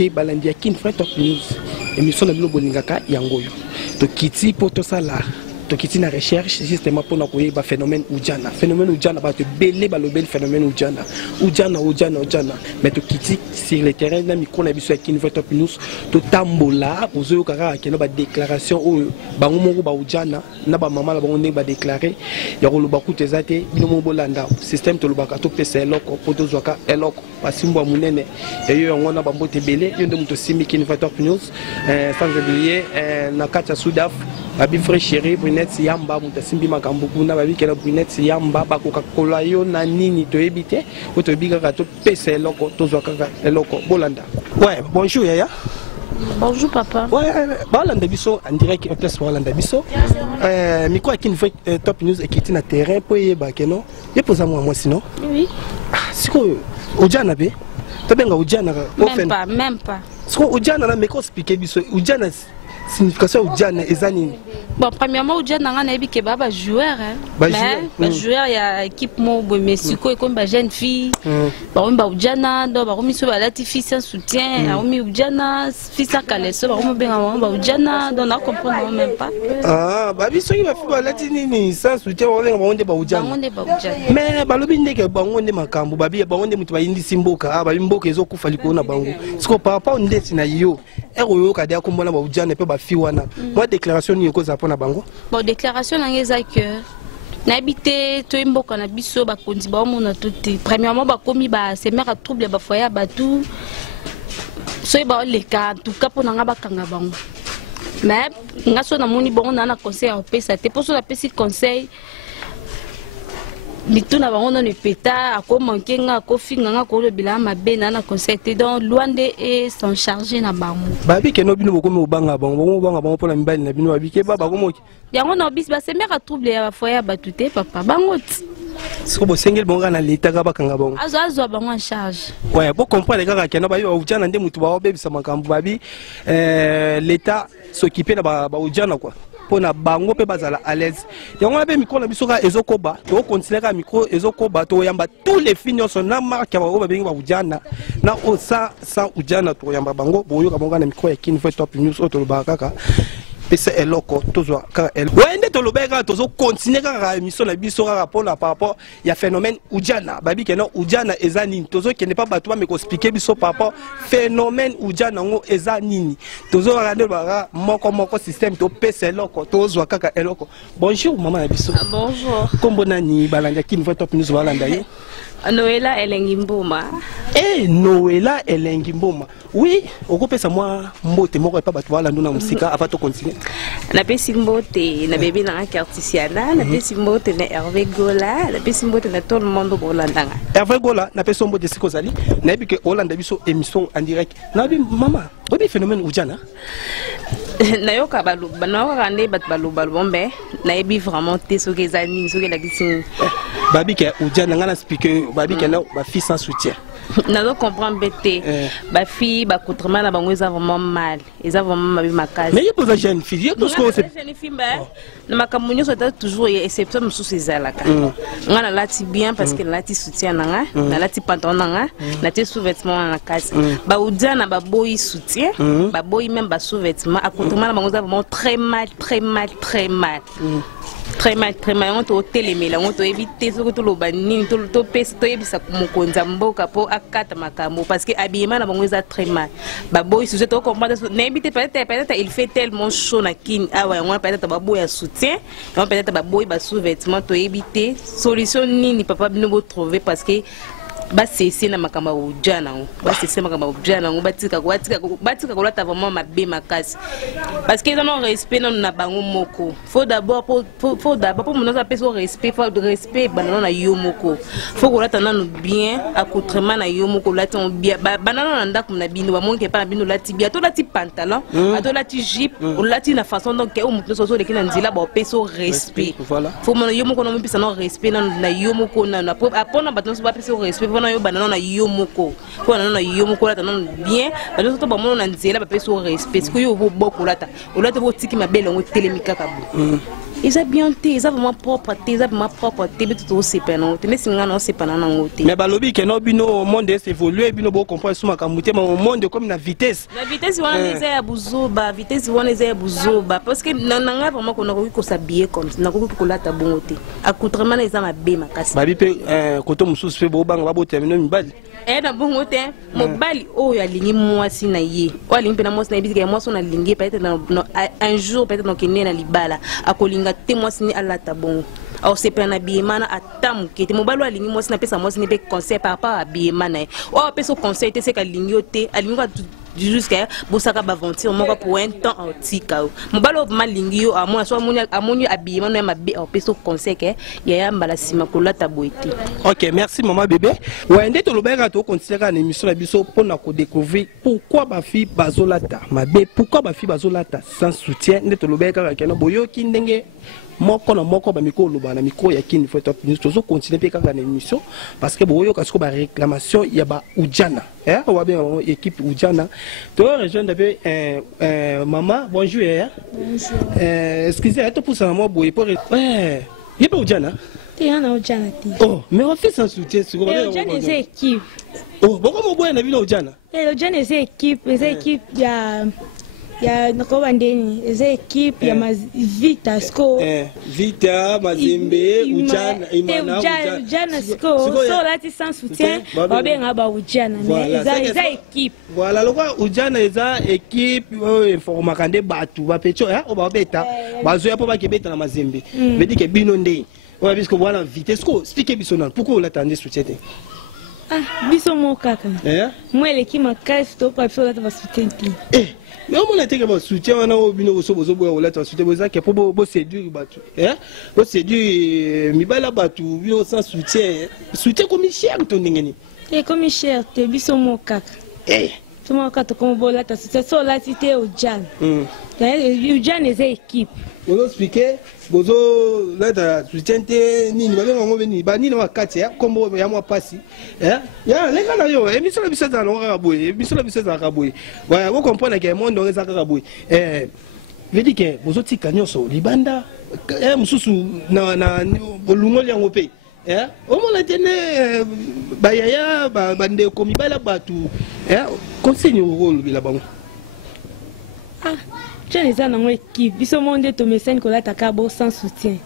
te balandia kin frère top news émission na bino bolingaka yangoyo to kiti poto sala to kiti na recherche justement pour na koyeba phénomène ujana ba te belé ba lobel phénomène ujana mais to kiti sur le terrain na micro na biso kin frère top news to tambola ozo kaka keno ba déclaration o bango moko ba ujana na ba mama la bango ne ba déclarer ya ko loba kutezate bino mo bolanda système to lobaka to pesa eloko poto zwaka eloko pasimbo munene et yo ngona ba mbote belé yo ndo mto simi kin frère top news sans oublier na kacha Soudaf babi frère chéri Brunette Yamba mutasimbi makambo kuna babi kela Brunette Yamba bakoka kola yo na nini to ebite o to bika to pesa eloko to zwaka eloko bolanda. Ouais, bonjour Yaya. Bonjour papa. Ouais, bolanda biso en direct en place bolanda biso. Miko akini fait top news ekiti na terrain po yeba keno. Ye posa moi sinon. Oui. Siko ujana be. To benga ujana même pas. Siko ujana na meko expliquer biso ujana signification ujana ezani. Bon, premièrement, ujana nga na ebi ke baba joueur hein. Mais joueur ya équipe mo mais siko comme ba jeune fille. Ba ujana do ba komi so ba lati fille sans soutien, a komi ujana fille sans kaleso, ba komi benga ba ujana do na comprendre même pas. Ah, ba biso ki ba fi ba lati nini sans soutien ba onde ba ujana. Ba onde ba ujana. Mais ba lobi ndeke ba onde makambo ba bi ba onde mutu ba indi simboka, ba mboka ezokufa likona bango. Siko par rapport ndeti na yo, ero ka dia komona ba ujana pe ba fi wana. Moi déclaration ni ko za pona bango. Bon déclaration na ngeza que na habité to imboka na biso ba kondi ba mona tout. Premièrement ba komi ba semer à trouble ba foya ba tout. So ba le cas tout cas pour nga ba kanga bango. Mais nga so na moni bon na conseil en pesa te pour so la pesi conseil bituna bango na peta ako manquer nga ko finga nga ko le bilan mabe na conseil te donc Luande et s'en charger na bango babi ke no bino boko mo banga bango pour la mbali na bino babi ke baba ko mo yango na bis ba se mera trouble ya foya batute papa bango siko bo sengel bonga na leta ka bakanga bango azo bango en charge ouais pour comprendre kaka ke no babi ba ujana nde mutu ba obebisa makambo babi l'état s'occuper na ba ujana quoi pona bango pe bazala à l'aise yango na be micro na biso ka ezokoba to continuer ka micro ezokoba to yamba tous les filles sont na marque ba ba bengi ba ujana na o sa ujana to yamba bango boyo ka bonga na micro ya kin fait top news auto ba kaka pesa eloko tozwa ka el wende to lobeka tozo continuer ka émission na biso ka pona par rapport ya phénomène ujana babi ke no ujana ezani tozo ke ne pas batwa me ko expliquer biso par rapport phénomène ujana ngo ezani tozo rande ba moko système to pesa eloko tozwa kaka eloko. Bonjour maman na biso. Bonjour. Kombo nani balanda kin fait top news balanda ye Noëlla Elengi Mboma. Noëlla Elengi Mboma. Oui, oko pesa moi mbote moko pa batwa la nduna musika avant to continuer. Na pesi mbote na bébé na Cartisiana, na pesi mbote na Hervé Gola, na pesi mbote na tout le monde bolandanga. Hervé Gola na pesi mbote siko zali, na bi ke Hollande biso émission en direct. Na bi maman, obi phénomène ujana. Na yoka baluba na rande bat baluba bombe, na ebi vraiment te soki ezani soki la kisini. Babi ke ujana ngana speaker babi ke na ba fils sans soutien. Na do comprendre bête. Ba fille ba coutrement na bango eza vraiment mal. Eza vraiment mabi makasi. Mais il pose jeune fille, tout ce que c'est. Jeune fille ba na makamunyo so toujours exception musu ezalaka. Ngana lati bien parce que lati soutien nanga, na lati pantalon nanga, na te sous-vêtement na kasi. Ba ujana ba boy soutien, ba boy même ba sous-vêtement à coutrement na bango eza vraiment très mal. Très mal, on t'a télémé, on t'a évité ce que tu l'as dit, tu pèses, tu es ça comme Konzambo, capo, à quatre macamo, parce que habillement, la banque est très mal. Baboy, si je te comprends, n'habitez peut-être, il fait tellement chaud na kin, ah ouais, on a peut-être baboy à soutien, on peut-être baboy, bas sous-vêtements, tu éviter, solution ni papa nous trouver parce que. Basese na makamba ujana basese makamba ujana batika kolata vraiment mabe makasi parce que ils ont respect na bango moko faut d'abord pour mon appel respect faut de respect banana na yo moko faut kolata nanu bien accoutrement na yo moko lati bien banana na ndako na bino ba monke pa na bino lati bien to lati pantalon to lati jupe lati na façon donc au mutu so de kina nzila ba peso respect faut mon yo moko no mpisa no respect na yo moko na apona baton so ba peso respect na yo banana na yo moko ko na yo moko lata non bien bato to ba mono na nzela ba peso respect ko yo bo kolata olata bo tiki mabele ngo telemika ka bo Ils ont bien été, ils ont vraiment propre, ils ont vraiment propre, ils ont tout aussi pénal. Mais si on a aussi pénal dans le mais balobi que no bino monde s'évolue bino bo comprendre suma kamuté mais au monde comme la vitesse. La vitesse on les a buzoba, vitesse on les a buzoba parce que nanga vraiment qu'on a ko s'habiller comme ça, na ko ko la tabongote. Accoutrement les a mabe makasi. Babi pe koto mususu fe bo banga babo terminer mibali. Na bongote mobali oyo alingi mwasi na ye. O alingi pe na mwasi na ye bisika mwasi na lingi peut-être un jour peut-être donc né na libala akolinga te mwasi ni ala tabongo. Alors c'est pas un habillement à tam qui était mobile à ligne moi c'est pas moi c'est pas conseil par rapport à habillement oh après ce conseil c'est qu'à lignoter à ligne jusqu'à bosaka baventure moi pour un temps en tika mobile mal lingio à moi soit mon habillement même habillé après ce conseil que il y a mbala sima kola taboiti. OK, merci maman bébé. Ouais ndé to lobera to considérer une émission la biso pour na ko découvrir pourquoi ba fille bazolata mabe pourquoi ba fille bazolata sans soutien ndé to lobera ka na boyoki ndenge moko na moko ba miko loba na miko ya kini faut top news toujours continuer pe kaka na émission parce que boyo kasko ba réclamation ya ba Ujana on va bien équipe Ujana to rejoindre pe maman bonjour bonjour excusez to pour ça moi boy pour ouais y pas Ujana te ana Ujana ti oh mais on fait sans soutien sur Ujana c'est équipe oh boko mo boy na bino Ujana Ujana c'est équipe ya nakoba ndeni eza equipe ya Vita sko Vita Mazembe Ujana Imana Ujana sko so lati sans soutien babenga ba Ujana mais eza équipe voilà lokwa Ujana eza équipe informaka nde batu ba pecho o ba beta bazoya po ba kebeta na Mazembe veut dire que bino nde ouais parce que voilà vitesse ko expliquer biso nan pourquoi on l'attendait soutien biso mo kaka moi l'équipe makasi to pa faire la soutien mais on a été que soutien on a obino boso bozo boya wala soutien boza ke po bo séduire batu bo séduire mibala batu bio sans soutien comme cher to ndengeni comme cher te biso mo kaka to mo kaka to comme bola ta soutien so la cité Ujana Ujana est équipe bozo expliquer bozo la ta soutien te nini ba ngo beni ba nini wakati kombo ya mwa pasi ya lenga na yo émission la biseza na ngakaboye émission la biseza ngakaboye ouais vous comprenez que monde on ezaka kaboye veut dire que bozo tika nyoso libanda mususu na bolungo lyango pe au moins tene ba yaya ba ndeko mibala batu conseil au rôle bila bango Ujana eza nango équipe biso monde to message ko lata ka bo sans soutien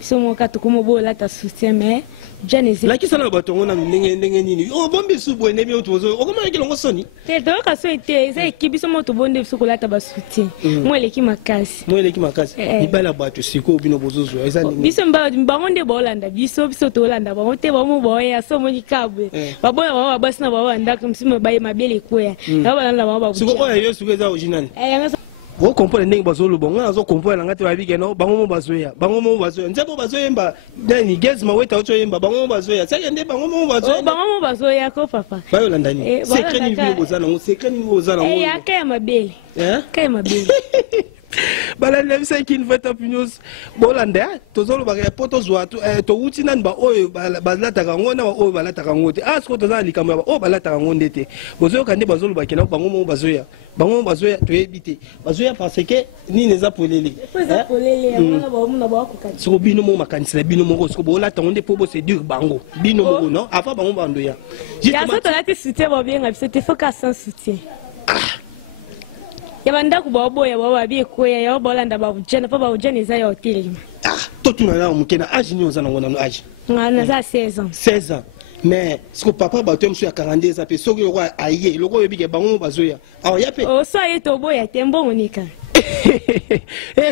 biso mo ka to komo bo lata soutien mais Ujana eza la kisala batongo na ndenge nini o bombi subo ne bi otozo o koma ke longo soni te do ka so ete eza équipe biso mo to bonde biso ko lata ba soutien mo eleki makasi ibala bato siko bino bozozo eza nini biso mba monde bo landa biso to landa ba te ba mo bo ya so mo nikabwe ba boya ba basi na ba wanda kumsimo ba mabele koya ba landa ba siko oya yo siko eza original vous comprenez ndenge bazolo bongo nazo comprendre ngati ba bikeno bango mo bazoya nzebo bazoyemba nani gez maweta ocho yemba bango mo bazoya saka nde bango mo bazoya ko papa bayo landani secret ni bino bozana ngo secret ni bozana ngo ya kaya mabele kaya mabele balanda bisa kin veta pinos bolanda tozolo ba poto zwa to uti nan ba oyo balata kango na oyo balata kango te asko tozana likambo ba o balata kango ndete bozo kande bazolo ba kena bango mo bazoya to ebite bazoya parce que ni neza polele na ba ko kati so bino mo makanisi na bino mo ko bolata ngonde po bo séduire bango bino mo no afa bango bando ya so to lati soutien ba bien ngabisa te focus sans soutien ya banda kubaboya baba bikoya ya bolanda ba Ujana pa ba Ujana eza ya hotel to tuna na mukena age ni ozana ngona no age ngana za 16 ans mais ce que papa ba temso ya 42 ans pe soki roi aye loko yebike bango bazoya awa ya pe o so aye to boya tembo monika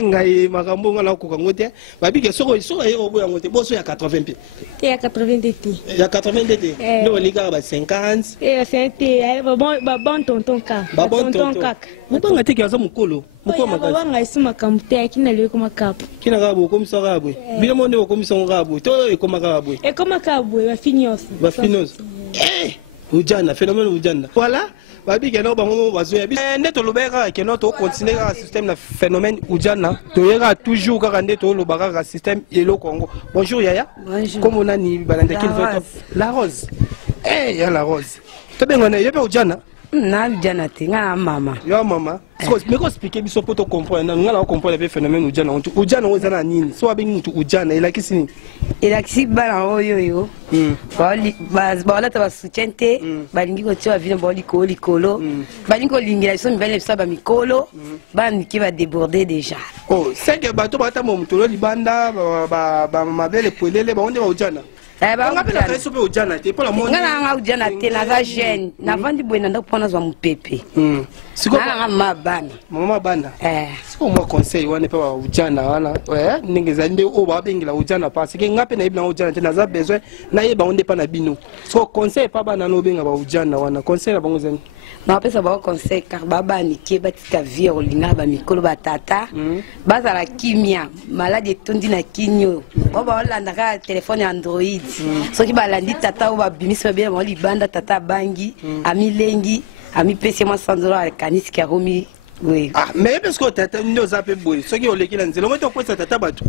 ngai makambo ngala ko kangote babike soko aye oboya ngote boso ya 80 pe ya 80 te ya 80 te no lika ba 50 c'est bon tonton ka tonton kaka mubanga te kaza mukolo mukoma kaza banga isuma kamute akina leko makapo kina gabo komisa gabo bile monde komisa gabo to ekoma gabo ba finios Ujana phénomène Ujana voilà babi keno bango bazoya nde to lobeka keno to continuer ka système na phénomène Ujana to yera toujours ka nde to lobaka ka système Hello Congo bonjour yaya bonjour comme on a ni balanda qu'il veut la rose ya la rose to bengo na yepe Ujana Na ujana te nga mama. Yo mama. Mais ko expliquer biso poto comprendre nga la comprendre le phénomène ujana. Ujana ozana nini? So abi mutu ujana ila kisi. Ila kisi bana oyo. Ba la ta soutien te, balingi ko tia vino ba likolo. Balingi ko lingira so mbele bisa ba mikolo. Ba niki ba déborder déjà. Oh, c'est que bato bata mo mutolo libanda ba mabele polele ba onde ba ujana. Nga pela kaiso pe ujana te pour la monde. Nga ujana te na ga jeune. Na vandi boina ndo pona zwa mupepe. Siko nga mabana. Mama bana. Siko mo conseil wana pe ba ujana wana. Ndingeza nde o ba bengila ujana parce que nga pe na ibna ujana te na za besoin na yeba onde pa na bino. So conseil pa bana no benga ba ujana wana. Conseil la bango zeni. Na pesa ba conseil car baba ni ke batika vie olinga ba mikolo batata. Baza la kimia, malade tondi na kinyo. Baba olanda ka téléphone Android. Soki balandi tata ba bimisa bien mo libanda tata bangi, ami lengi, ami pesi moi $100 kanisi karomi. Oui. Ah, mais parce que tata ndo zape boy. Soki olekila nzelo mo to kwesa tata batu.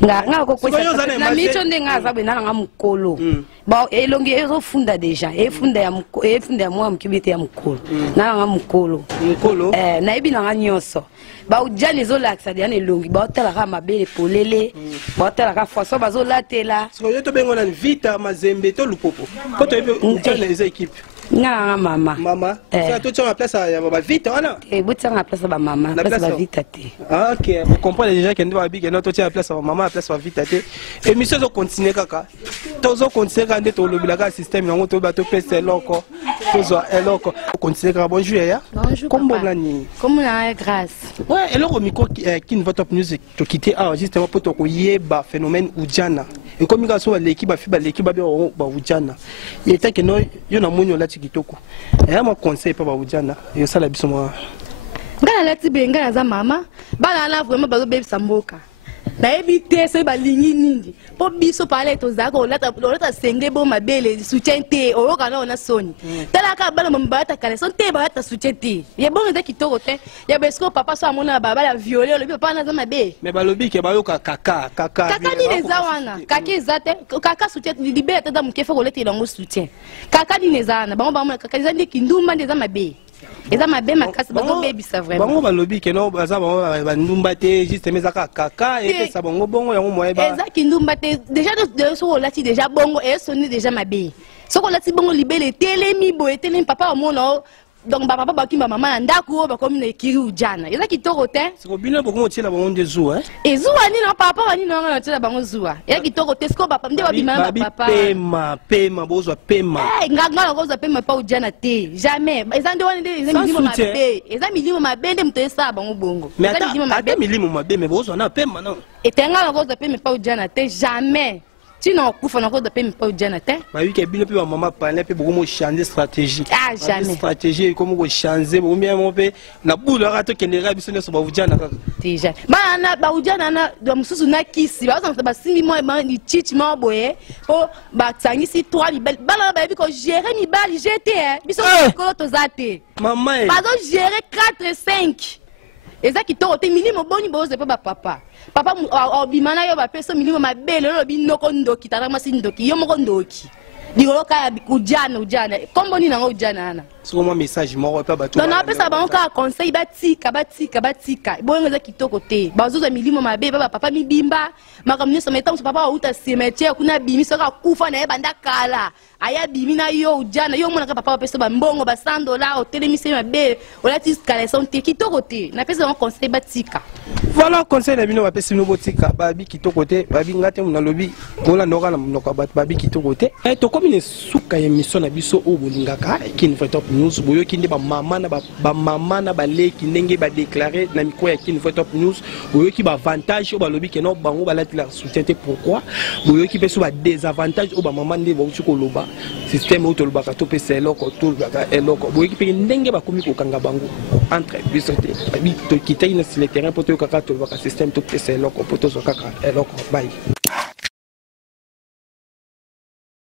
Nga ko kwesa na micho ndenga zabe na nga mukolo. Ba elongi ezo funda déjà. E funda ya mwa mkibite ya mukolo. Na nga mukolo. Mukolo. Na ebi na nga nyoso. Ba ujani zo laksa dia ne longi ba otela ka mabele polele. Ba otela ka foso ba zo latela. So yo to bengo na vita mazembe to lupopo. Ko to ebe ujana les équipes. Nga mama. Mama. Ça to tient la place ya ba vita wana. Butia na place ba mama, place ba vita te. Ah OK, vous comprenez déjà que ndo ba big no to tient la place ba mama, la place ba vita te. Émission zo continuer kaka. Tozo continuer quand to lobila ka système yango to ba to pese loko. Tozo eloko. Continuer ka bonjour ya. Bonjour. Comment nani? Comment na grâce. Ouais, et le micro qui ne va top music to quitter justement pour to yeba phénomène ujana. Et comme il so l'équipe ba fiba l'équipe ba ujana. Il était que no yo na munyo la kitoko. Et moi conseil pa ba ujana. Yo sala biso moi. Ngana lati benga na za mama, bana na vraiment bazo baby samboka. Na ebite so balingi nindi. Po biso pale to zako olata senge bo mabele soutien te oroka na ona soni. Tala ka bana mbata kale son te ba ta soutien te. Ya bon de kitoko te. Ya besko papa so amona baba la violer le papa na za mabe. Mais balobi ke bayoka kaka. Kaka ni neza wana. Kaka ezate kaka soutien libere ta da mkefa kolete lango soutien. Kaka ni neza na bango kaka ezande kindumba ndeza mabe. Et ça m'a bien ma casse, baby ça vraiment. Bango balobi que non, ça ba ndumba te juste mais ça kaka et ça bango bongo yango moye ba. Et ça ki ndumba te déjà de so lati déjà bongo et sonné déjà ma bé. So ko lati bongo libele telemi bo telemi papa mo no. Donc papa baki maman ndako ba comme na kiri ujana. Et ça ki toko te. C'est ko bino boko tiela bango ndezu hein. Et zuwa ni na papa wani na na tiela bango zuwa. Et ki toko te sko papa ndeba bimama papa. Pema bozwa pema. Nganga ngoza pema pa ujana te. Jamais. Eza ndo wani eza milimo mabe. Eza milimo mabe nde mtesa bango bongo. Mais ata milimo mabe mais bozwa na pema non. Et tenga ngoza pema pa ujana te jamais. Sinon, il faut encore payer pas au Janate. Bah oui, qu'il y a bien maman parler, puis beaucoup changer stratégie. Ah jamais. Stratégie, comment changer, beaucoup bien mon père. Na boule à rato qui n'est pas besoin de se voir Janate. Déjà. Bah na bah Janate na donc sous na kisi. Bah ça bah si moi ni chichi moi boye. Oh bah tangi si toi li belle. Bah là bah parce que gérer mi bal j'étais. Biso ko to zate. Maman. Bah donc gérer 4 5. Et ça qui t'ont été minimum bon niveau c'est pas papa. Papa obimana yo ba peso minimum mabele lo bi noko ndoki tala masi ndoki yo moko ndoki. Dikoloka ujana kombo ni nango ujana ana. C'est comment message moko pa bato. Non apesa bango ka conseil batika. Bongo za kitoko te. Bazuza milimo mabe papa mibimba makamni so metam so papa uta cimetière kuna bimi so ka kufa na banda kala. Aya bimi na yo ujana yo mona ka papa peso ba mbongo ba $100 otelemisi mabe olati kaleson te kitoko te. Na pesa bango conseil batika. Voilà conseil na bino ba pesi no botika babi kitoko te babi ngate mona lobi ola noka na mnoka babi kitoko te. To komine suka ya mission na biso o bolingaka kin fa top news boyo kinde ba mama na ba leki ndenge ba déclarer na miko ya kin fa top news boyo ki ba avantage o ba lobi ke no bango ba lati la soutien te pourquoi boyo ki peso ba désavantage o ba mama ndé ba utsiko loba système o to loba ka to pese eloko to loba eloko boyo ki pe ndenge ba komi ko kanga bango entre biso te babi to kitai na sur le terrain poto kaka to loba ka système to pese eloko poto zo kaka eloko bye.